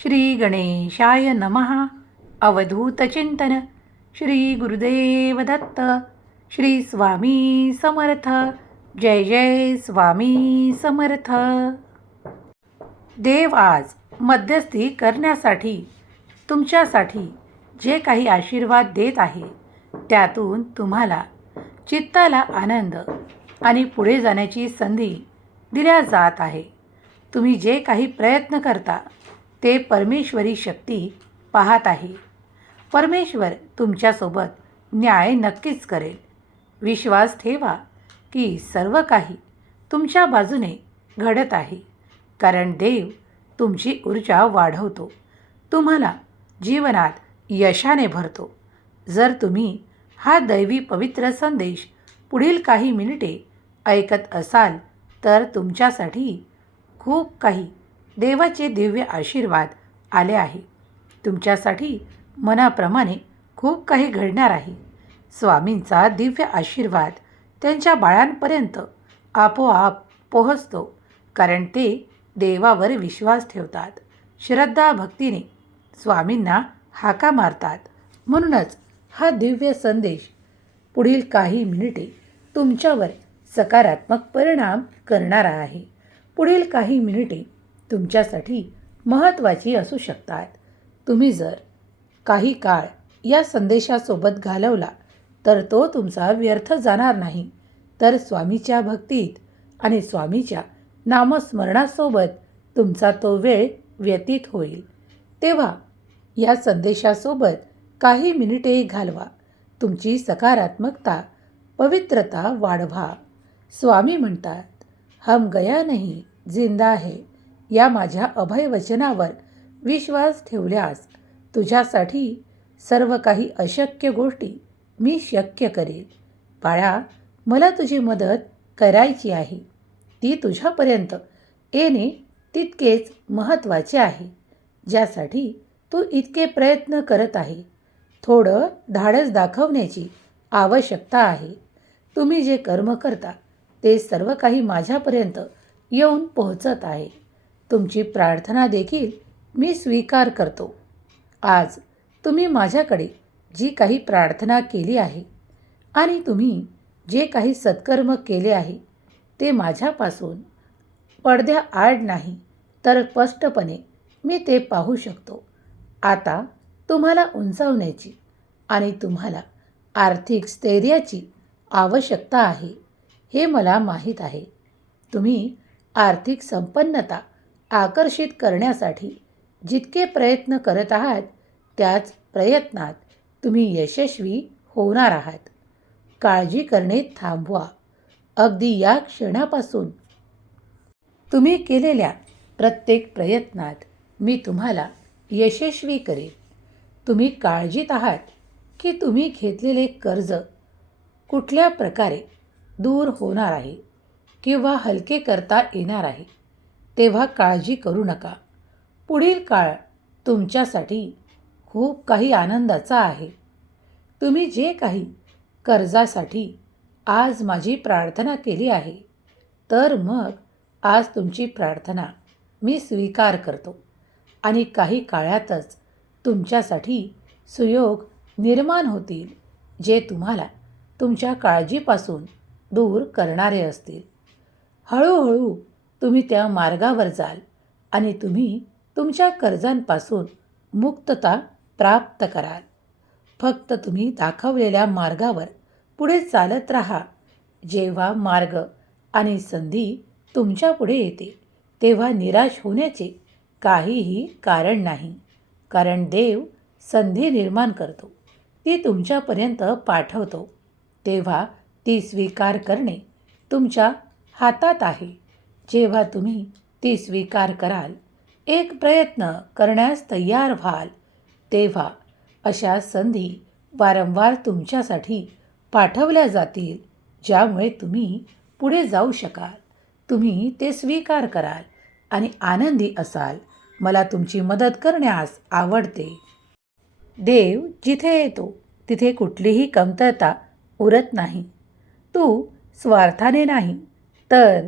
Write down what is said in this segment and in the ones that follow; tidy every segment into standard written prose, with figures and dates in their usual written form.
श्री गणेशाय नमः. अवधूत चिंतन. श्री गुरुदेव दत्त. श्री स्वामी समर्थ. जय जय स्वामी समर्थ. देव आज मध्यस्थी करण्यासाठी तुमच्यासाठी जे काही आशीर्वाद देत आहे त्यातून तुम्हाला चित्ताला आनंद आणि पुढे जाण्याची संधी दिल्या जात आहे. तुम्ही जे काही प्रयत्न करता ते परमेश्वरी शक्ती पाहत आहे. परमेश्वर तुमच्यासोबत न्याय नक्कीच करेल. विश्वास ठेवा की सर्व काही तुमच्या बाजूने घडत आहे, कारण देव तुमची ऊर्जा वाढवतो, तुम्हाला जीवनात यशाने भरतो. जर तुम्ही हा दैवी पवित्र संदेश पुढील काही मिनिटे ऐकत असाल तर तुमच्यासाठी खूप काही देवाचे दिव्य आशीर्वाद आले आहे. तुमच्यासाठी मनाप्रमाणे खूप काही घडणार आहे. स्वामींचा दिव्य आशीर्वाद त्यांच्या बाळांपर्यंत आपोआप पोहोचतो, कारण ते देवावर विश्वास ठेवतात, श्रद्धा भक्तीने स्वामींना हाका मारतात. म्हणूनच हा दिव्य संदेश पुढील काही मिनिटे तुमच्यावर सकारात्मक परिणाम करणारा आहे. पुढील काही मिनिटे तुमच्यासाठी महत्त्वाची असू शकतात. तुम्ही जर काही काळ या संदेशासोबत घालवला तर तो तुमचा व्यर्थ जाणार नाही, तर स्वामीच्या भक्तीत आणि स्वामीच्या नामस्मरणासोबत तुमचा तो वेळ व्यतीत होईल. तेव्हा या संदेशासोबत काही मिनिटे घालवा. तुमची सकारात्मकता, पवित्रता वाढवा. स्वामी म्हणतात, हम गया नहीं जिंदा है. या माझ्या अभयवचनावर विश्वास ठेवल्यास तुझ्यासाठी सर्व काही अशक्य गोष्टी मी शक्य करेल. बाळा, मला तुझी मदत करायची आहे. ती तुझ्यापर्यंत येणे तितकेच महत्त्वाचे आहे, ज्यासाठी तू इतके प्रयत्न करत आहे. थोडं धाडस दाखवण्याची आवश्यकता आहे. तुम्ही जे कर्म करता ते सर्व काही माझ्यापर्यंत येऊन पोहोचत आहे. तुमची प्रार्थना देखील मी स्वीकार करतो. आज तुम्ही माझ्याकडे जी काही प्रार्थना केली आहे आणि तुम्ही जे काही सत्कर्म केले आहे ते माझ्यापासून पडद्याआड नाही तर स्पष्टपणे मी ते पाहू शकतो. आता तुम्हाला उंचावण्याची आणि तुम्हाला आर्थिक स्थैर्याची आवश्यकता आहे, हे मला माहीत आहे. तुम्ही आर्थिक संपन्नता आकर्षित करण्यासाठी जितके प्रयत्न करत आहात त्याच प्रयत्नात तुम्ही यशस्वी होणार आहात. काळजी करणे थांबवा. अगदी या क्षणापासून तुम्ही केलेल्या प्रत्येक प्रयत्नात मी तुम्हाला यशस्वी करेन. तुम्ही काळजीत आहात की तुम्ही घेतलेले कर्ज कुठल्या प्रकारे दूर होणार आहे किंवा हलके करता येणार आहे. तेव्हा काळजी करू नका. पुढील काळ तुमच्यासाठी खूप काही आनंदाचा आहे. तुम्ही जे काही कर्जासाठी आज माझी प्रार्थना केली आहे, तर मग आज तुमची प्रार्थना मी स्वीकार करतो आणि काही काळातच तुमच्यासाठी सुयोग निर्माण होतील, जे तुम्हाला तुमच्या काळजीपासून दूर करणारे असतील. हळूहळू तुम्ही त्या मार्गावर जाल आणि तुम्ही तुमच्या कर्जांपासून मुक्तता प्राप्त कराल. फक्त तुम्ही दाखवलेल्या मार्गावर पुढे चालत राहा. जेव्हा मार्ग आणि संधी तुमच्या पुढे येते तेव्हा निराश होण्याचे काहीही कारण नाही, कारण देव संधी निर्माण करतो, ती तुमच्यापर्यंत पाठवतो. तेव्हा ती स्वीकार करणे तुमच्या हातात आहे. जेव्हा तुम्ही ती स्वीकार कराल, एक प्रयत्न करण्यास तयार व्हाल, तेव्हा अशा संधी वारंवार तुमच्यासाठी पाठवल्या जातील, ज्यामुळे तुम्ही पुढे जाऊ शकाल. तुम्ही ते स्वीकार कराल आणि आनंदी असाल. मला तुमची मदत करण्यास आवडते. देव जिथे येतो तिथे कुठलीही कमतरता उरत नाही. तू स्वार्थाने नाही तर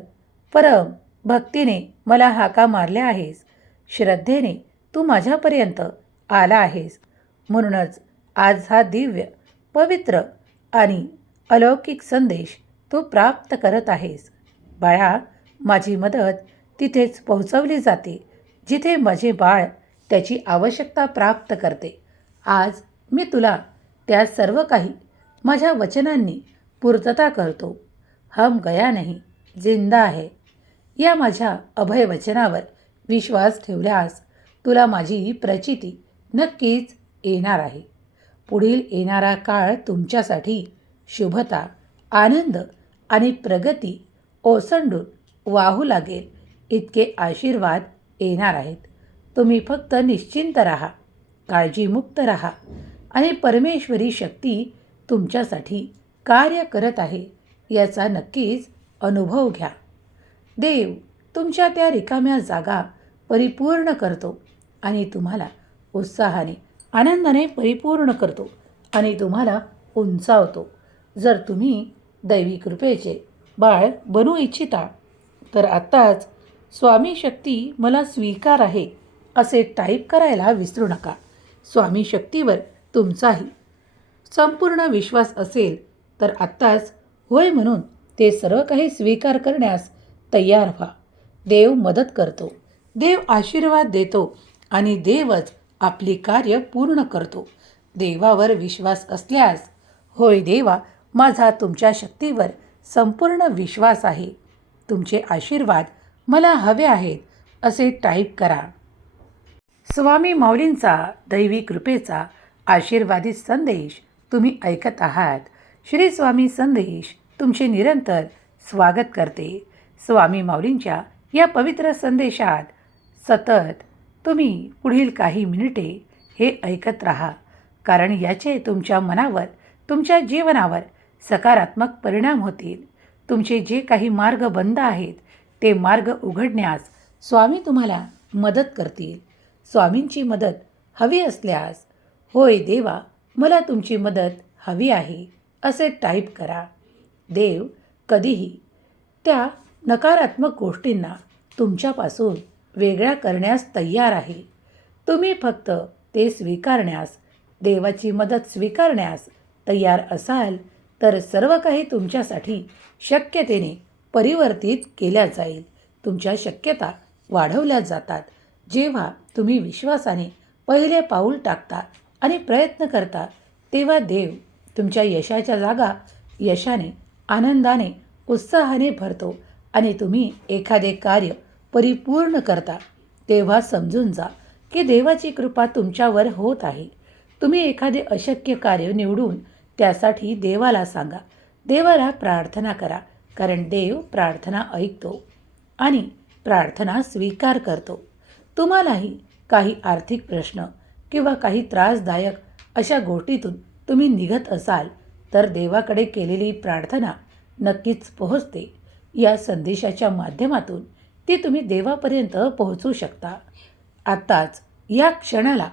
परम भक्तीने मला हाका मारल्या आहेस. श्रद्धेने तू माझ्यापर्यंत आला आहेस. म्हणूनच आज हा दिव्य, पवित्र आणि अलौकिक संदेश तू प्राप्त करत आहेस. बाळा, माझी मदत तिथेच पोहोचवली जाते जिथे माझे बाळ त्याची आवश्यकता प्राप्त करते. आज मी तुला त्या सर्व काही माझ्या वचनांनी पूर्तता करतो. हम गया नहीं, जिंदा है. या माझ्या अभय वचनावर विश्वास ठेवल्यास तुला माझी प्रचिती नक्कीच येणार आहे. पुढील येणारा काळ तुमच्यासाठी शुभता, आनंद आणि प्रगती ओसंडून वाहू लागेल इतके आशीर्वाद येणार आहेत. तुम्ही फक्त निश्चिंत राहा, काळजीमुक्त राहा आणि परमेश्वरी शक्ती तुमच्यासाठी कार्य करत आहे याचा नक्कीच अनुभव घ्या. देव तुमच्या त्या रिकाम्या जागा परिपूर्ण करतो आणि तुम्हाला उत्साहाने, आनंदाने परिपूर्ण करतो आणि तुम्हाला उंचावतो. जर तुम्ही दैवी कृपेचे बाळ बनू इच्छिता तर आत्ताच स्वामी शक्ती मला स्वीकार आहे असे टाईप करायला विसरू नका. स्वामी शक्तीवर तुमचाही संपूर्ण विश्वास असेल तर आत्ताच होय म्हणून ते सर्व काही स्वीकार करण्यास तयार व्हा. देव मदत करतो, देव आशीर्वाद देतो आणि देवच आपली कार्य पूर्ण करतो. देवावर विश्वास असल्यास, होय देवा, माझा तुमच्या शक्तीवर संपूर्ण विश्वास आहे. तुमचे आशीर्वाद मला हवे आहेत असे टाईप करा. स्वामी माऊलींचा दैवी कृपेचा आशीर्वादित संदेश तुम्ही ऐकत आहात. श्री स्वामी संदेश तुमचे निरंतर स्वागत करते. स्वामी माऊलींच्या या पवित्र संदेशात सतत तुम्ही पुढील काही मिनिटे हे ऐकत राहा, कारण याचे तुमच्या मनावर, तुमच्या जीवनावर सकारात्मक परिणाम होतील. तुमचे जे काही मार्ग बंद आहेत ते मार्ग उघडण्यास स्वामी तुम्हाला मदत करतील. स्वामींची मदत हवी असल्यास, होय देवा, मला तुमची मदत हवी आहे असे टाईप करा. देव कधीही त्या नकारात्मक गोष्टींना तुमच्यापासून वेगळ्या करण्यास तयार आहे. तुम्ही फक्त ते स्वीकारण्यास, देवाची मदत स्वीकारण्यास तयार असाल तर सर्व काही तुमच्यासाठी शक्यतेने परिवर्तित केल्या जाईल. तुमच्या शक्यता वाढवल्या जातात जेव्हा तुम्ही विश्वासाने पहिले पाऊल टाकता आणि प्रयत्न करता. तेव्हा देव तुमच्या यशाच्या जागा यशाने, आनंदाने, उत्साहाने भरतो आणि तुम्ही एखादे कार्य परिपूर्ण करता. तेव्हा समजून जा की देवाची कृपा तुमच्यावर होत आहे. तुम्ही एखादे अशक्य कार्य निवडून त्यासाठी देवाला सांगा, देवाला प्रार्थना करा, कारण देव प्रार्थना ऐकतो आणि प्रार्थना स्वीकार करतो. तुम्हालाही काही आर्थिक प्रश्न किंवा काही त्रासदायक अशा गोष्टीतून तुम्ही निघत असाल तर देवाकडे केलेली प्रार्थना नक्कीच पोहोचते. या संदेशाच्या माध्यमातून ती तुम्ही देवापर्यंत पोहोचू शकता. आत्ताच या क्षणाला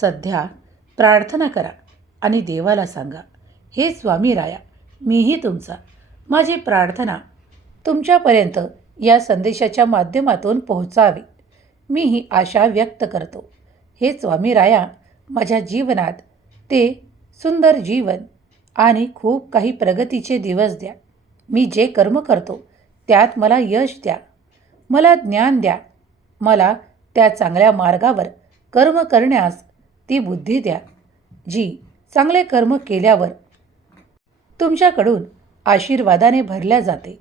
सध्या प्रार्थना करा आणि देवाला सांगा, हे स्वामी राया, मीही तुमचा, माझी प्रार्थना तुमच्यापर्यंत या संदेशाच्या माध्यमातून पोहोचावी. मी ही आशा व्यक्त करतो. हे स्वामी राया, माझ्या जीवनात ते सुंदर जीवन आणि खूप काही प्रगतीचे दिवस द्या. मी जे कर्म करतो त्यात मला यश द्या, मला ज्ञान द्या, मला त्या चांगल्या मार्गावर कर्म करण्यास ती बुद्धी द्या जी चांगले कर्म केल्यावर तुमच्याकडून आशीर्वादाने भरल्या जाते.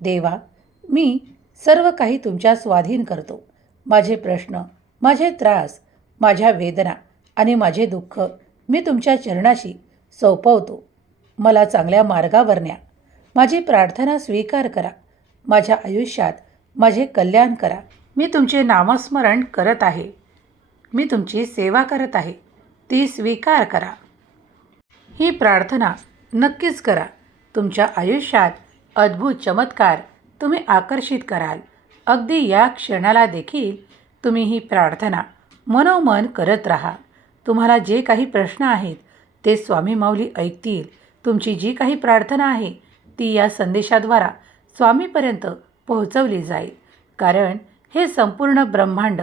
देवा, मी सर्व काही तुमच्या स्वाधीन करतो. माझे प्रश्न, माझे त्रास, माझ्या वेदना आणि माझे दुःख मी तुमच्या चरणाशी सोपवतो. मला चांगल्या मार्गावर न्या. माझी प्रार्थना स्वीकार करा. माझ्या आयुष्यात माझे कल्याण करा. मी तुमचे नामस्मरण करत आहे. मी तुमची सेवा करत आहे. ती स्वीकार करा. ही प्रार्थना नक्कीच करा. तुमच्या आयुष्यात अद्भुत चमत्कार तुम्ही आकर्षित कराल. अगदी या क्षणाला देखील तुम्ही ही प्रार्थना मनोमन करत राहा. तुम्हाला जे काही प्रश्न आहेत ते स्वामी माऊली ऐकतील. तुमची जी काही प्रार्थना आहे ती या संदेशाद्वारा स्वामीपर्यंत पोहोचवली जाईल, कारण हे संपूर्ण ब्रह्मांड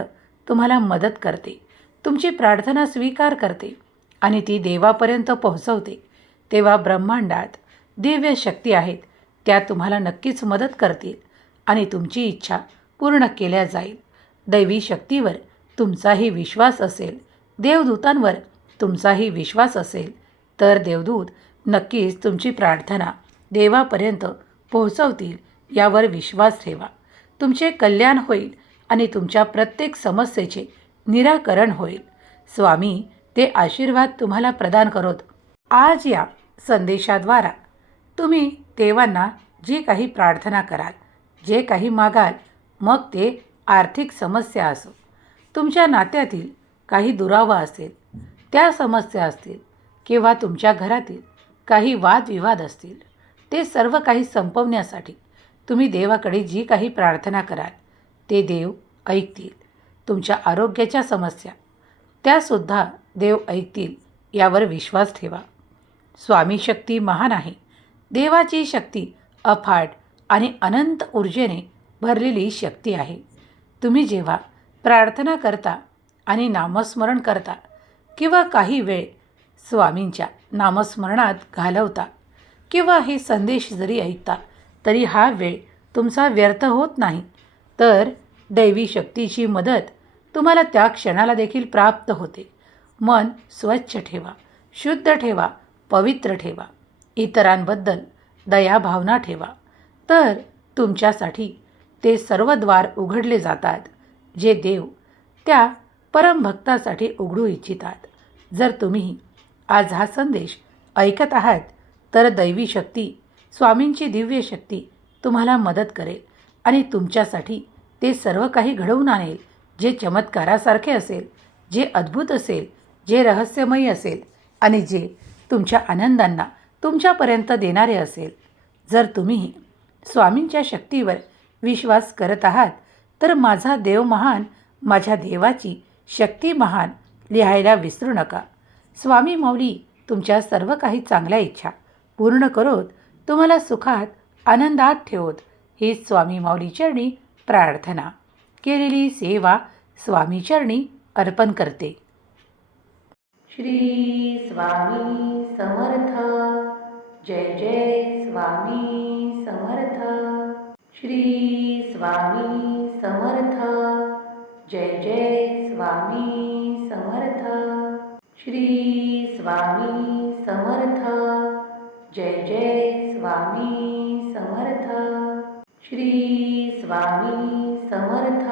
तुम्हाला मदत करते, तुमची प्रार्थना स्वीकार करते आणि ती देवापर्यंत पोहोचवते, तेव्हा ब्रह्मांडात दिव्य शक्ती आहेत, त्या तुम्हाला नक्कीच मदत करतील आणि तुमची इच्छा पूर्ण केल्या जाईल. दैवी शक्तीवर तुमचाही विश्वास असेल, देवदूतांवर तुमचाही विश्वास असेल, तर देवदूत नक्कीच तुमची प्रार्थना देवापर्यंत पोहोचवतील, यावर विश्वास ठेवा. तुमचे कल्याण होईल आणि तुमच्या प्रत्येक समस्येचे निराकरण होईल. स्वामी ते आशीर्वाद तुम्हाला प्रदान करोत. आज या संदेशाद्वारा तुम्ही देवांना जी काही प्रार्थना कराल, जे काही मागाल, मग ते आर्थिक समस्या असो, तुमच्या नात्यातील काही दुरावा असेल, त्या समस्या असतील किंवा तुमच्या घरातील काही वादविवाद असतील, ते सर्व काही संपवण्यासाठी तुम्ही देवाकडे जी काही प्रार्थना कराल, ते देव ऐकतील. तुमच्या आरोग्याच्या समस्या त्यासुद्धा देव ऐकतील, यावर विश्वास ठेवा. स्वामी शक्ती महान आहे. देवाची शक्ती अफाट आणि अनंत ऊर्जेने भरलेली शक्ती आहे. तुम्ही जेव्हा प्रार्थना करता आणि नामस्मरण करता किंवा काही वेळ स्वामींच्या नामस्मरणात घालवता किंवा हे संदेश जरी ऐकता, तरी हा वेळ तुमचा व्यर्थ होत नाही, तर दैवी शक्तीची मदत तुम्हाला त्या क्षणाला देखील प्राप्त होते. मन स्वच्छ ठेवा, शुद्ध ठेवा, पवित्र ठेवा. इतरांबद्दल दयाभावना ठेवा, तर तुमच्यासाठी ते सर्व द्वार उघडले जातात, जे देव त्या परमभक्तासाठी उघडू इच्छितात. जर तुम्ही आज हा संदेश ऐकत आहात, तर दैवी शक्ती, स्वामींची दिव्य शक्ती तुम्हाला मदत करेल आणि तुमच्यासाठी ते सर्व काही घडवून आणेल, जे चमत्कारासारखे असेल, जे अद्भुत असेल, जे रहस्यमयी असेल आणि जे तुमच्या आनंदांना तुमच्यापर्यंत देणारे असेल. जर तुम्ही स्वामींच्या शक्तीवर विश्वास करत आहात, तर माझा देव महान, माझ्या देवाची शक्ती महान लिहायला विसरू नका. स्वामी माऊली तुमच्या सर्व काही चांगल्या इच्छा पूर्ण करोत, तुम्हाला सुखात आनंदात ठेवोत, ही स्वामी माऊली चरणी प्रार्थना. केलेली सेवा स्वामी चरणी अर्पण करते. श्री स्वामी समर्थ. जय जय स्वामी समर्थ. श्री स्वामी समर्थ. जय जय स्वामी समर्थ. श्री स्वामी समर्थ. जय जय स्वामी समर्थ. श्री स्वामी समर्थ.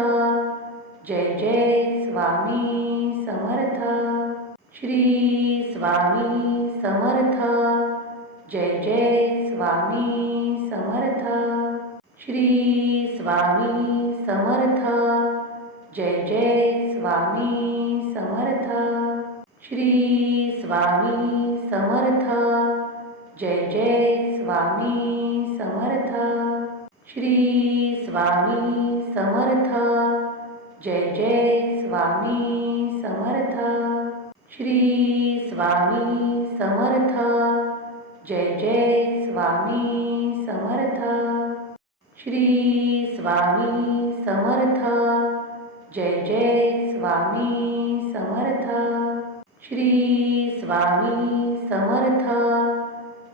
जय जय स्वामी समर्थ. श्री स्वामी समर्थ. जय जय स्वामी समर्थ. श्री स्वामी समर्थ. जय जय स्वामी समर्थ. श्री स्वामी समर्थ. जय जय स्वामी समर्थ. श्री स्वामी समर्थ. जय जय स्वामी समर्थ. श्री स्वामी समर्थ. जय जय स्वामी समर्थ. श्री स्वामी समर्थ. जय जय स्वामी समर्थ. श्री स्वामी समर्थ.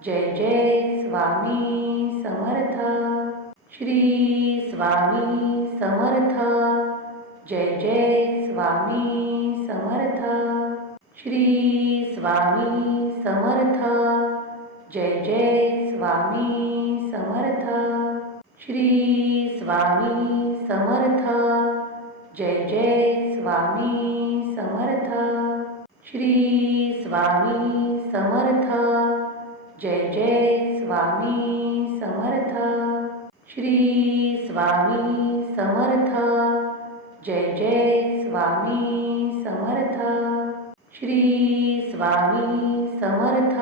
जय जय स्वामी समर्थ. श्री स्वामी समर्थ. जय जय स्वामी समर्थ. श्री स्वामी समर्थ. जय जय स्वामी समर्थ. श्री स्वामी समर्थ. जय जय स्वामी समर्थ. श्री स्वामी समर्थ. जय जय स्वामी समर्थ. श्री स्वामी समर्थ. जय जय स्वामी समर्थ. श्री स्वामी समर्थ.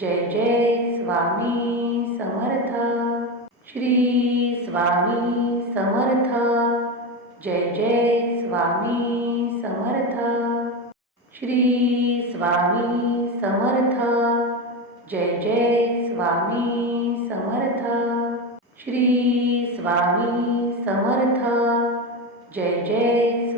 जय जय स्वामी समर्थ. श्री स्वामी समर्थ. जय जय स्वामी समर्थ. श्री स्वामी समर्थ. जय जय स्वामी समर्थ. श्री स्वामी समर्थ. जय जय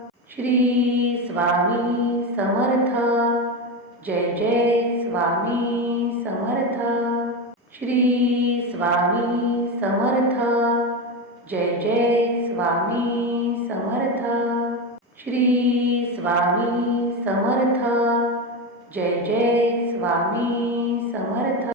श्री स्वामी समर्थ. जय जय स्वामी समर्थ. श्री स्वामी समर्थ. जय जय स्वामी समर्थ. श्री स्वामी समर्थ. जय जय स्वामी समर्थ.